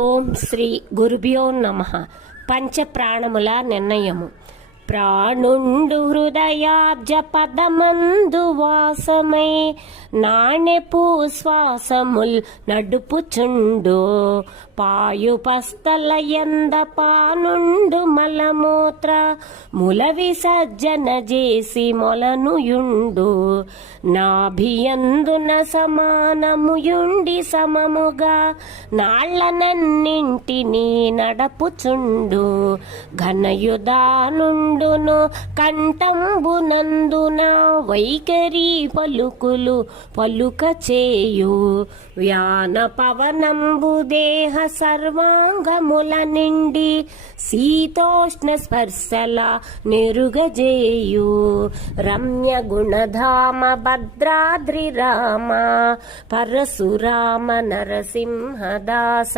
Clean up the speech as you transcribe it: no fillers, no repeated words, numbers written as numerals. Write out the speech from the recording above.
ఓం శ్రీ గురుభ్యో నమః. పంచప్రాణముల నిర్ణయము. ప్రాణుండు హృదయాబ్జ పదమందు వాసమై నాణెపు శ్వాసముల్ నడుపుచుండు పాయుపస్థల యంద పానుండు మలమూత్ర ముల విసర్జన చేసి మొలనుయుండు నాభియందున సమానముయుండి సమముగా నాళ్లనన్నింటినీ నడపుచుండు ఘనయుధానుండును కంఠంబునందున వైఖరి పలుకులు పలుక చేయు వ్యాన పవనంబు దేహ సర్వాంగముల నిండి శీతోష్ణ స్పర్శల నెరుగజేయు రమ్య గుణధామ భద్రాద్రి రామ పరశురామ నరసింహదాస